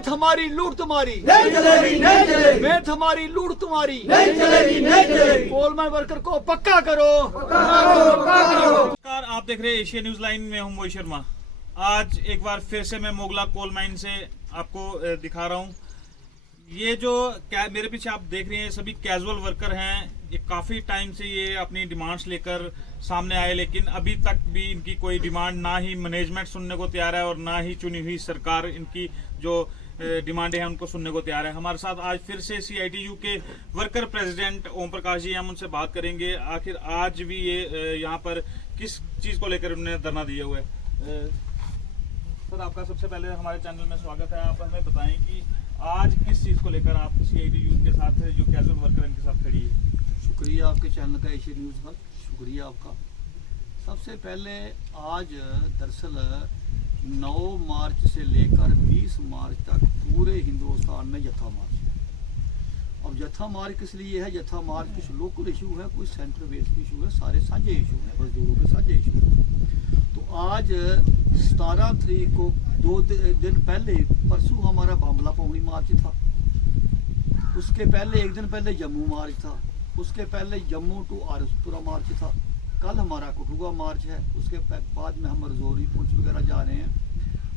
मेहनत हमारी लूट तुम्हारी नहीं चलेगी, नहीं चलेगी, मेहनत हमारी लूट तुम्हारी नहीं चलेगी, नहीं चलेगी। कोल माइन वर्कर को पक्का करो। नमस्कार, आप देख रहे हैं एशिया न्यूज लाइन में हूं मोहित शर्मा। आज एक बार फिर से मैं मोगला कोल माइन से आपको दिखा रहा हूं। ये जो मेरे पीछे आप देख रहे हैं सभी कैजुअल वर्कर हैं। ये काफी टाइम से ये अपनी डिमांड्स लेकर सामने आए, लेकिन अभी तक भी इनकी कोई डिमांड ना ही मैनेजमेंट सुनने को तैयार है और ना ही चुनी हुई सरकार इनकी जो डिमांडें हैं उनको सुनने को तैयार है। हमारे साथ आज फिर से CITU के वर्कर प्रेसिडेंट ओम प्रकाश जी, हम उनसे बात करेंगे आखिर आज भी ये यहाँ पर किस चीज को लेकर उन्होंने धरना दिया हुआ है। सर, आपका सबसे पहले हमारे चैनल में स्वागत है। आप हमें बताएं कि आज किस चीज को लेकर आप CITU के साथ जो कैजुअल वर्कर इनके साथ खड़ी है। शुक्रिया आपके चैनल का, एशिया न्यूज़ का शुक्रिया आपका। सबसे पहले आज दरअसल 9 मार्च से लेकर 20 मार्च तक पूरे हिंदुस्तान में जत्था मार्च है। अब जत्था मार्च किस लिए है? जत्था मार्च कुछ लोकल इशू है, कुछ सेंट्रल बेस्ड इशू है, सारे साझे इशू हैं, मजदूरों के साझे इशू हैं। तो आज 17 तारीख को 2 दिन पहले, परसों हमारा बामला पौनी मार्च था, उसके पहले एक दिन पहले जम्मू मार्च था, उसके पहले जम्मू टू आरसपुरा मार्च था, कल हमारा कठुआ मार्च है, उसके बाद में हम रजौरी पुंछ वगैरह जा रहे हैं।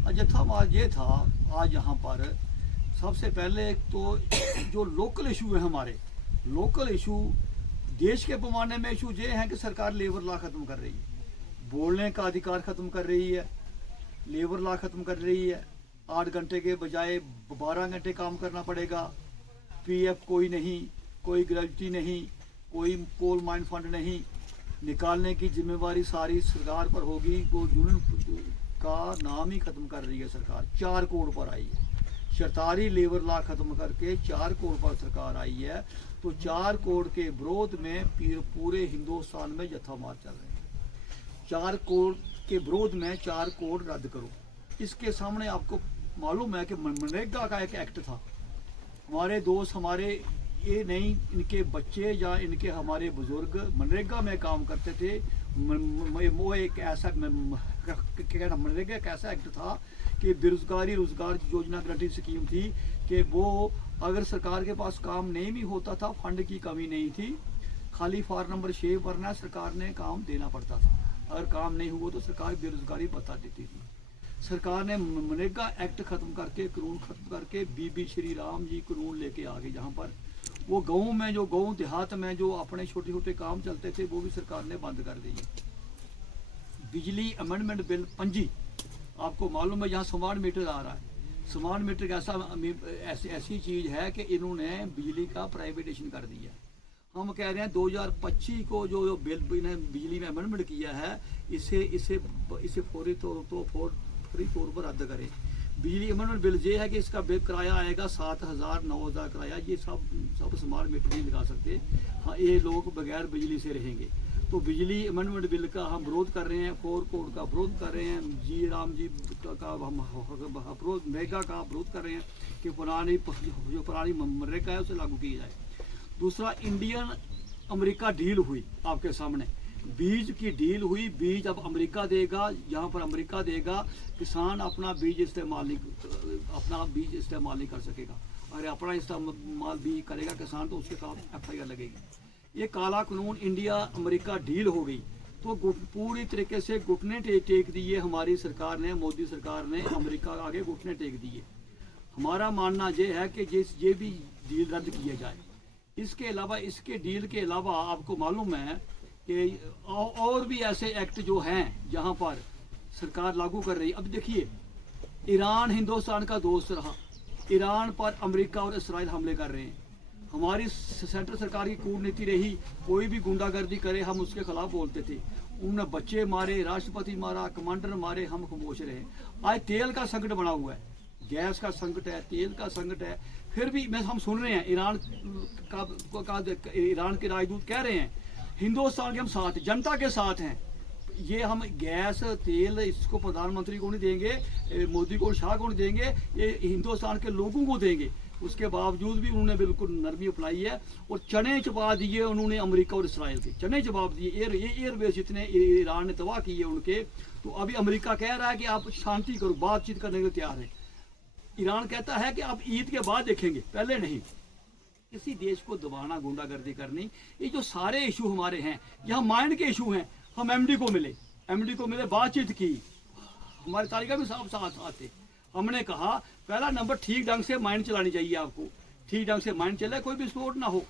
जत्था मार्च ये था आज यहाँ पर। सबसे पहले तो जो लोकल इशू है हमारे, लोकल इशू देश के पैमाने में इशू ये है कि सरकार लेबर लॉ ख़त्म कर रही है, बोलने का अधिकार ख़त्म कर रही है, लेबर लॉ ख़त्म कर रही है। 8 घंटे के बजाय 12 घंटे काम करना पड़ेगा। PF कोई नहीं, कोई ग्रेजुटी नहीं, कोई कोल माइन फंड नहीं, निकालने की जिम्मेवारी सारी सरकार पर होगी। वो यूनियन का नाम ही ख़त्म कर रही है सरकार। 4 कोड पर आई है, शर्तारी लेबर लॉ ख़त्म करके 4 कोड पर सरकार आई है। तो 4 कोड के विरोध में पूरे हिंदुस्तान में जत्था मार्च चल रहे हैं। 4 कोड के विरोध में 4 कोड रद्द करो। इसके सामने आपको मालूम है कि मनरेगा का एक एक्ट था। हमारे दोस्त, हमारे ये नहीं, इनके बच्चे या इनके हमारे बुजुर्ग मनरेगा में काम करते थे। वो एक ऐसा मनरेगा एक ऐसा एक्ट था कि बेरोजगारी रोजगार योजना गारंटी स्कीम थी कि वो अगर सरकार के पास काम नहीं भी होता था, फंड की कमी नहीं थी, खाली फॉर्म नंबर 6 भरना, सरकार ने काम देना पड़ता था। अगर काम नहीं हुआ तो सरकार बेरोजगारी बता देती थी। सरकार ने मनरेगा एक्ट खत्म करके, कानून खत्म करके बीबी श्री राम जी कानून लेके आ गए, जहाँ पर वो गाँव में, जो गाँव देहात में जो अपने छोटे छोटे काम चलते थे वो भी सरकार ने बंद कर दिए। बिजली अमेंडमेंट बिल 25, आपको मालूम है जहाँ स्मार्ट मीटर आ रहा है। स्मार्ट मीटर ऐसी चीज़ है कि इन्होंने बिजली का प्राइवेटेशन कर दिया। हम कह रहे हैं 2025 को जो बिल बिजली में अमेंडमेंट किया है, इसे फौरी तौर पर रद्द करें। बिजली अमेंडमेंट बिल ये है कि इसका बिल किराया आएगा 7,000 9,000 किराया। ये सब स्मार्ट मीटर नहीं लगा सकते। हाँ, ये लोग बगैर बिजली से रहेंगे। तो बिजली अमेंडमेंट बिल का हम विरोध कर रहे हैं, 4 कोड का विरोध कर रहे हैं, जी राम जी का हम मनरेगा का विरोध कर रहे हैं कि पुरानी मनरेगा है उसे लागू किया जाए। दूसरा, इंडियन अमेरिका डील हुई आपके सामने, बीज की डील हुई। बीज अब अमेरिका देगा, यहाँ पर अमेरिका देगा, किसान अपना बीज इस्तेमाल नहीं कर सकेगा। अगर अपना इस्तेमाल बीज करेगा किसान तो उसके खिलाफ FIR लगेगी। ये काला कानून इंडिया अमेरिका डील हो गई। तो पूरी तरीके से घुटने टेक दिए हमारी सरकार ने, मोदी सरकार ने अमेरिका आगे घुटने टेक दिए। हमारा मानना ये है कि ये भी डील रद्द किया जाए। इसके अलावा, इसके डील के अलावा आपको मालूम है कि और भी ऐसे एक्ट जो हैं जहां पर सरकार लागू कर रही है। अब देखिए, ईरान हिंदुस्तान का दोस्त रहा, ईरान पर अमेरिका और इसराइल हमले कर रहे हैं। हमारी सेंट्रल सरकार की कूटनीति रही, कोई भी गुंडागर्दी करे हम उसके खिलाफ बोलते थे। उन्होंने बच्चे मारे, राष्ट्रपति मारा, कमांडर मारे, हम खामोश रहे। आज तेल का संकट बना हुआ है, गैस का संकट है, तेल का संकट है, फिर भी हम सुन रहे हैं ईरान के राजदूत कह रहे हैं हिंदुस्तान के हम साथ, जनता के साथ हैं। ये हम गैस तेल इसको प्रधानमंत्री को नहीं देंगे, मोदी को, शाह को नहीं देंगे, ये हिंदुस्तान के लोगों को देंगे। उसके बावजूद भी उन्होंने बिल्कुल नरमी अपनाई है और चने चबा दिए उन्होंने अमेरिका और इसराइल के, चने जवाब दिए। एयरबेस जितने ईरान ने तबाह किए उनके, तो अभी अमेरिका कह रहा है कि आप शांति करो, बातचीत करने के लिए तैयार है। ईरान कहता है कि आप ईद के बाद देखेंगे, पहले नहीं। किसी देश को दबाना, गुंडागर्दी करनी, ये जो सारे इशू हमारे हैं, यहाँ माइंड के इशू हैं। हम एमडी को मिले, बातचीत की, हमारे तालिका भी साथ थे। हमने कहा पहला नंबर ठीक ढंग से माइंड चलानी चाहिए आपको, ठीक ढंग से माइंड चले, कोई भी विस्फोट ना हो।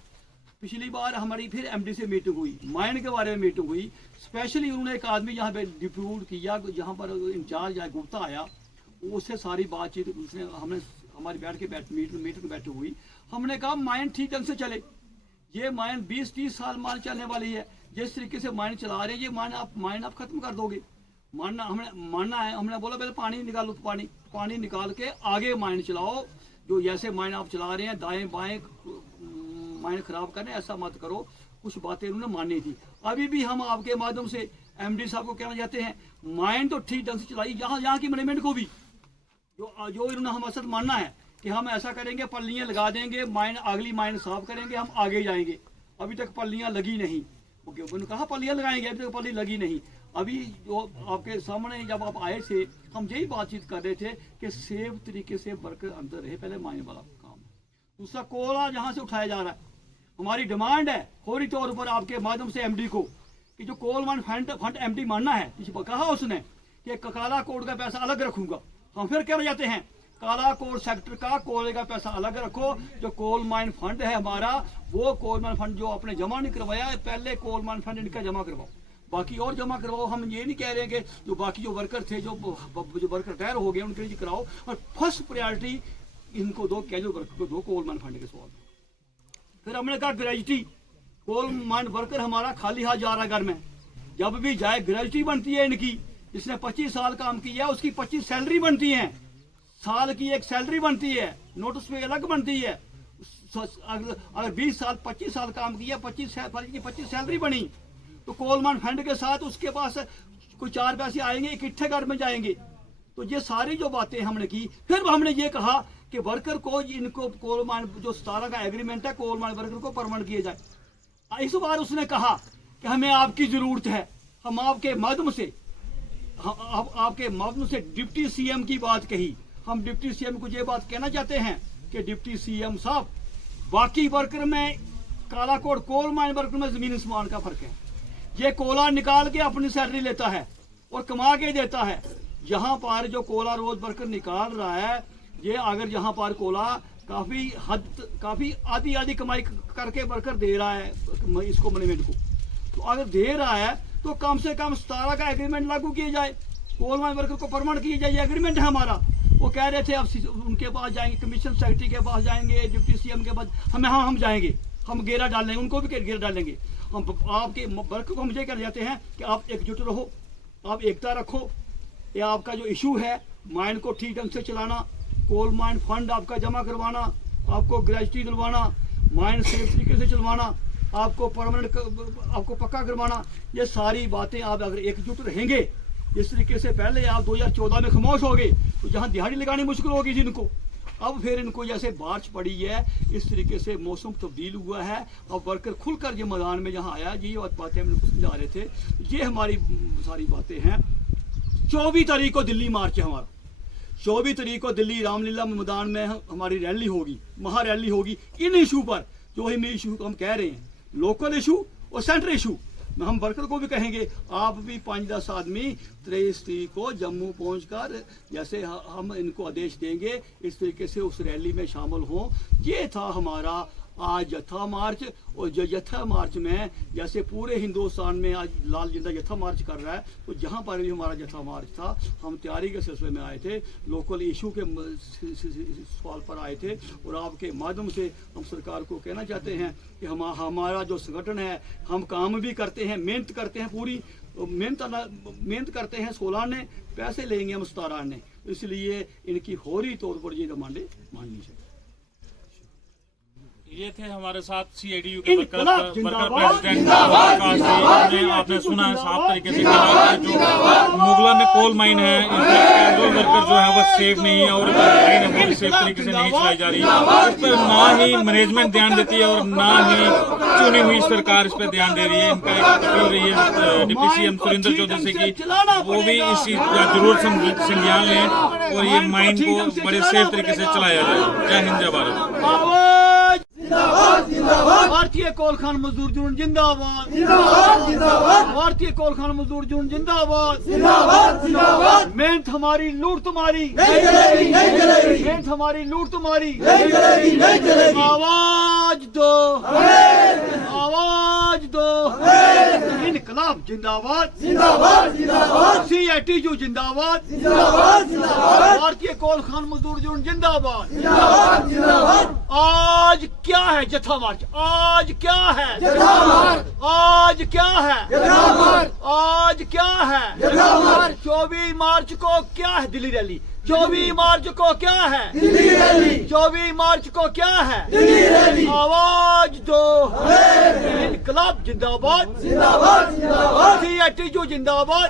पिछली बार हमारी फिर एमडी से मीटिंग हुई, माइंड के बारे में मीटिंग हुई। स्पेशली उन्होंने एक आदमी यहाँ पे डिप्यूट किया, जहाँ पर इंचार्ज या गुप्ता आया, उससे सारी बातचीत उसने हमने हमारी मीटिंग बैठी हुई। हमने कहा माइंड ठीक ढंग से चले, ये माइंड 20-30 साल मान चलने वाली है। जिस तरीके से माइंड चला रहे हैं, ये माइंड आप खत्म कर दोगे। मानना है, हमने बोला पहले पानी निकालो, पानी निकाल के आगे माइंड चलाओ। जो जैसे माइंड आप चला रहे हैं, दाएं बाएं माइंड खराब करने, ऐसा मत करो। कुछ बातें उन्होंने मानी थी। अभी भी हम आपके माध्यम से एमडी साहब को कहना चाहते हैं, माइंड तो ठीक ढंग से चलाइए। यहाँ की मैनेजमेंट को भी जो इन्होंने हमारे साथ मानना है कि हम ऐसा करेंगे, पल्लियाँ लगा देंगे, माइंड अगली माइंड साफ करेंगे, हम आगे जाएंगे। अभी तक पल्लियाँ लगी नहीं, उन्होंने कहा पल्लियाँ लगाएंगे, अभी तक पल्ली लगी नहीं। अभी जो आपके सामने जब आप आए थे, हम यही बातचीत कर रहे थे कि सेफ तरीके से वर्कर अंदर रहे, पहले माइंड वाला काम। दूसरा, कोयला जहाँ से उठाया जा रहा है, हमारी डिमांड है फौरी तौर पर आपके माध्यम से एमडी को कि जो कोल माइन फंड एमडी मानना है, कहा उसने कि काला कोड का पैसा अलग रखूंगा। हम फिर कह जाते हैं काला कोड सेक्टर का कोयले का पैसा अलग रखो। जो कोल माइन फंड है हमारा, वो कोल माइन फंड जो आपने जमा नहीं करवाया है, पहले कोल माइन फंड इनका जमा करवाओ, बाकी और जमा करवाओ। हम ये नहीं कह रहे कि जो बाकी जो वर्कर थे, जो वर्कर रिटायर हो गए, उनके लिए कराओ। और फर्स्ट प्रायोरिटी इनको दो, कैजुअल वर्कर को दो, कोल माइन फंड के सवाल। फिर हमने कहा ग्रेजुटी, कोल माइन वर्कर हमारा खाली हाथ जा रहा है घर में, जब भी जाए ग्रेजुटी बनती है इनकी। जिसने 25 साल काम किया उसकी 25 सैलरी बनती है, साल की एक सैलरी बनती है, नोटिस पे अलग बनती है। अगर 20 साल 25 साल काम किया, 25 साल की 25 सैलरी बनी, तो कोलमान फंड के साथ उसके पास कोई 4 पैसे आएंगे, इकट्ठे घर में जाएंगे। तो ये सारी जो बातें हमने की। फिर हमने ये कहा कि वर्कर को, इनको कोल माइन जो 17 का एग्रीमेंट है, कोल माइन वर्कर को परमानेंट किया जाए। इस बार उसने कहा कि हमें आपकी जरूरत है। हम आपके माध्यम से डिप्टी सीएम की बात कही। हम डिप्टी सीएम को ये बात कहना चाहते हैं कि डिप्टी सीएम साहब, बाकी वर्कर में काला कोड, कोल माइन वर्कर में जमीन आसमान का फर्क है। ये कोला निकाल के अपनी सैलरी लेता है और कमा के देता है। यहाँ पर जो कोला रोज वर्कर निकाल रहा है, ये अगर यहाँ पर कोला काफी आधी कमाई करके वर्कर दे रहा है इसको, मैनेजमेंट को, तो अगर दे रहा है तो कम से कम 17 का एग्रीमेंट लागू किया जाए, कोल माइन वर्कर को परमानेंट किया जाए। ये एग्रीमेंट है हमारा। वो कह रहे थे अब उनके पास जाएंगे, कमीशन सेक्रेटरी के पास जाएंगे, डिप्टी सीएम के पास, हम जाएंगे, हम घेरा डालेंगे, उनको भी घेरा डालेंगे। हम आपके वर्कर को हम ये कह जाते हैं कि आप एकजुट रहो, आप एकता रखो। ये आपका जो इशू है, माइंड को ठीक ढंग से चलाना, कोल माइन फंड आपका जमा करवाना, आपको ग्रेजुटी दिलवाना, माइंड सेफ तरीके से चलवाना, आपको परमानेंट, आपको पक्का करवाना। ये सारी बातें आप अगर एकजुट रहेंगे, इस तरीके से पहले आप 2014 में खामोश हो गए, तो जहाँ दिहाड़ी लगानी मुश्किल होगी जिनको, अब फिर इनको जैसे बारिश पड़ी है, इस तरीके से मौसम तब्दील हुआ है। अब वर्कर खुलकर ये मैदान में जहाँ आया, ये बातें हम इनको समझा रहे थे। ये हमारी सारी बातें हैं। 24 तारीख को दिल्ली मार्च है हमारा। 24 तारीख को दिल्ली रामलीला मैदान में हमारी रैली होगी, महा रैली होगी। इन इशू पर जो हम इशू हम कह रहे हैं, लोकल इशू और सेंट्रल इशू, हम वर्कर को भी कहेंगे, आप भी 5-10 आदमी 23 तारीख को जम्मू पहुंचकर, जैसे हम इनको आदेश देंगे, इस तरीके से उस रैली में शामिल हों। ये था हमारा आज जत्था मार्च। और जो जत्था मार्च में जैसे पूरे हिंदुस्तान में आज लाल झंडा जत्था मार्च कर रहा है, तो जहाँ पर भी हमारा जत्था मार्च था, हम तैयारी के सिलसिले में आए थे, लोकल इशू के सवाल पर आए थे। और आपके माध्यम से हम सरकार को कहना चाहते हैं कि हमारा जो संगठन है, हम काम भी करते हैं, मेहनत करते हैं, पूरी मेहनत करते हैं। 16 ने पैसे लेंगे, हम 17 ने, इसलिए इनकी फौरी तौर पर ये डिमांडें माननी चाहिए। ये थे हमारे साथ CITU के वर्कर इनकलाब जिंदाबाद, प्रेसिडेंट जिंदाबाद, प्रकाश जी। आपने सुना है साफ तरीके से कहा कि जो मोगला में कोल माइन है इसमें कैजुअल वर्कर जो है वो सेफ नहीं है और लाइन है वो सेफ तरीके से नहीं चलाई जा रही है। इस पर ना ही मैनेजमेंट ध्यान देती है और ना ही चुनी हुई सरकार इस पर ध्यान दे रही है। इनका एक अपील हो रही है डिप्टी CM सुरेंद्र चौधरी से कि वो भी इस चीज का जरूर संज्ञान लें और ये माइन को बड़े सेफ तरीके से चलाया जाए। जय हिंद, जय भारत। आवाज जिंदाबाद जिंदाबाद भारतीय कोल खान मजदूर यूनियन जिंदाबाद, जिंदाबाद जिंदाबाद भारतीय कोल खान मजदूर यूनियन जिंदाबाद। जिंदाबाद जिंदाबाद मेहनत हमारी, लूट तुम्हारी, नहीं चलेगी नहीं चलेगी मेहनत हमारी, लूट तुम्हारी। नहीं चलेगी नहीं चलेगी आवाज दो, हमें आवाज दो। हमें इनकलाब जिंदाबाद, जिंदाबाद जिंदाबाद CITU जिंदाबाद, जिंदाबाद जिंदाबाद भारतीय कोल खान मजदूर यूनियन जिंदाबाद। जिंदाबाद जिंदाबाद आज क्या है जथा मार्च? आज क्या है जथामार आज क्या है जथामार आज क्या है जथामार 24 मार्च को क्या है दिल्ली रैली? 24 मार्च को क्या है दिल्ली रैली 24 मार्च को क्या है दिल्ली रैली आवाज दो। हमें इनकलाब जिंदाबाद, जिंदाबाद जिंदाबाद CITU जिंदाबाद।